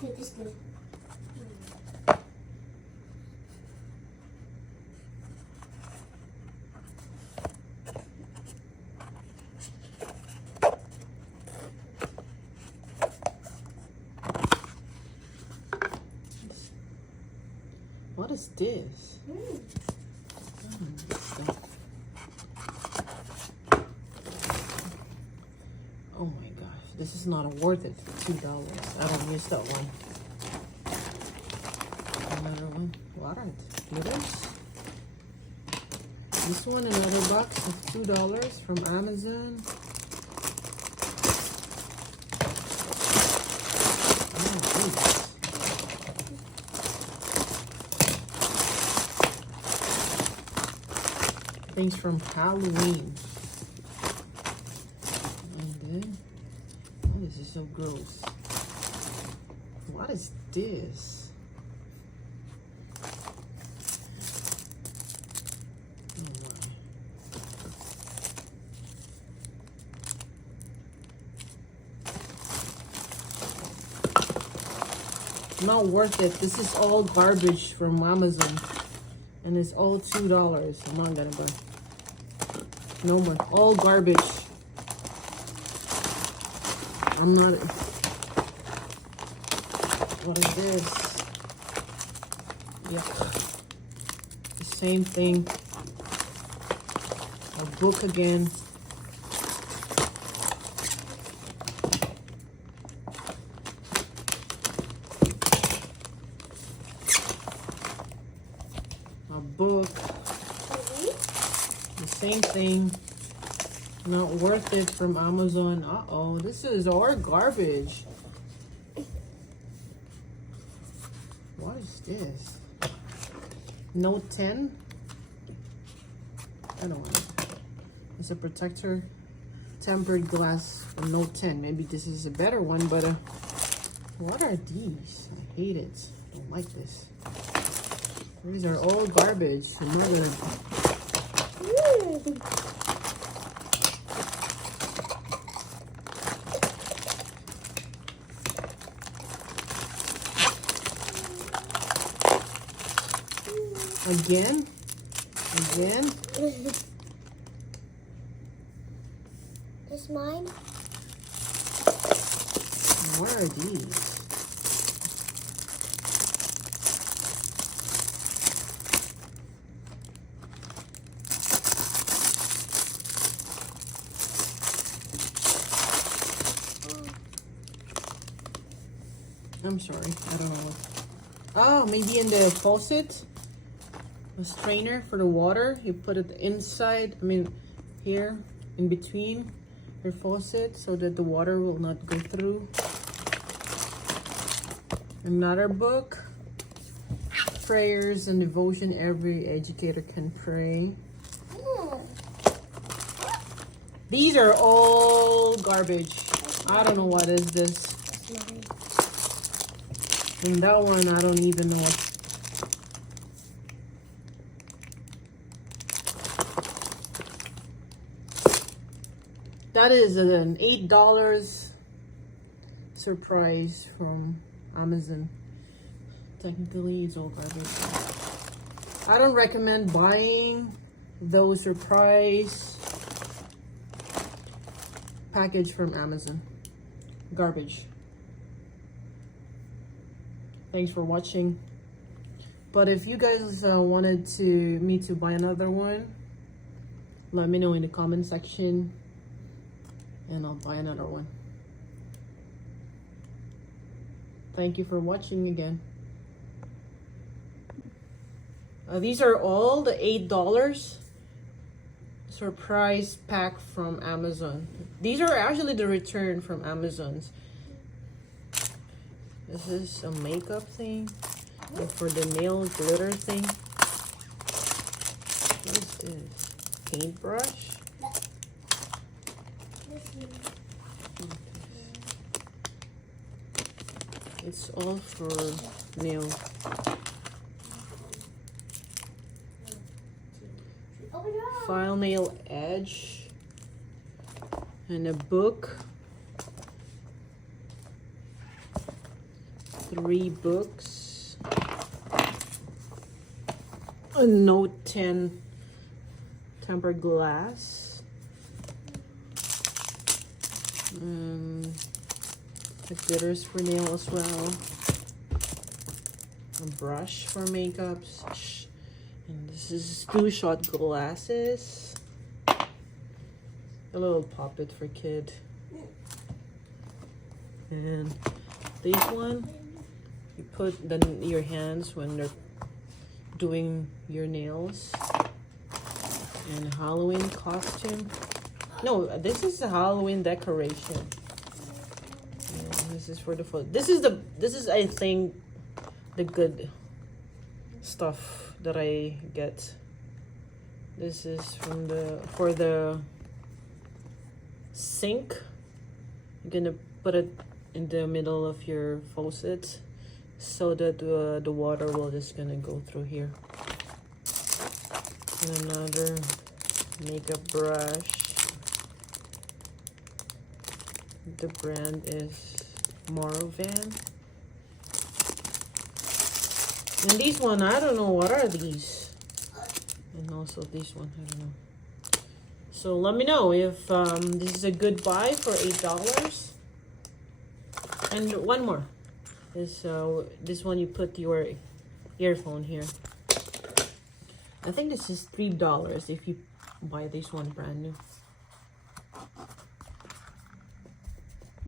good, this good. What is this? Oh my gosh, this is not worth it for $2. I don't use that one. Another one. What are glitters? This one, another box of $2 from Amazon. Oh, geez. Things from Halloween. And then, oh, this is so gross. What is this? Oh my. Not worth it. This is all garbage from Amazon. And it's all $2. I'm not gonna buy. No more. All garbage. I'm not. What is this? Yep. The same thing. A book again. A book. The same thing. Not worth it from Amazon. Uh-oh, this is our garbage. What is this? Note 10? I don't know. It's a protector. Tempered glass for Note 10. Maybe this is a better one, but what are these? I hate it. I don't like this. These are all garbage. Another. Again? This mine? What are these? I'm sorry, I don't know what. Oh, maybe in the faucet? A strainer for the water. You put it inside, here, in between your faucet so that the water will not go through. Another book. Prayers and devotion every educator can pray. These are all garbage. I don't know what is this. And that one, I don't even know what. That is an $8 surprise from Amazon. Technically, it's all garbage. I don't recommend buying those surprise package from Amazon. Garbage. Thanks for watching. But if you guys wanted me to buy another one, let me know in the comment section and I'll buy another one. Thank you for watching again. These are all the $8 surprise pack from Amazon. These are actually the return from Amazon's. This is a makeup thing. And for the nail glitter thing. What is this? Paintbrush? It's all for nail. File nail edge. And a book. 3 books. A Note 10 tempered glass. The glitters for nail as well. A brush for makeups. And this is 2 shot glasses. A little puppet for kid. And this one, you put your hands when they're doing your nails. And Halloween costume. No, this is the Halloween decoration. And this is for the foot. This is I think the good stuff that I get. This is for the sink. You're gonna put it in the middle of your faucet so that the water will just gonna go through here. And another makeup brush. The brand is Morrovan. And these one, I don't know what are these. And also this one, I don't know. So let me know if this is a good buy for $8. And one more is this one, you put your earphone here. I think this is $3 if you buy this one brand new.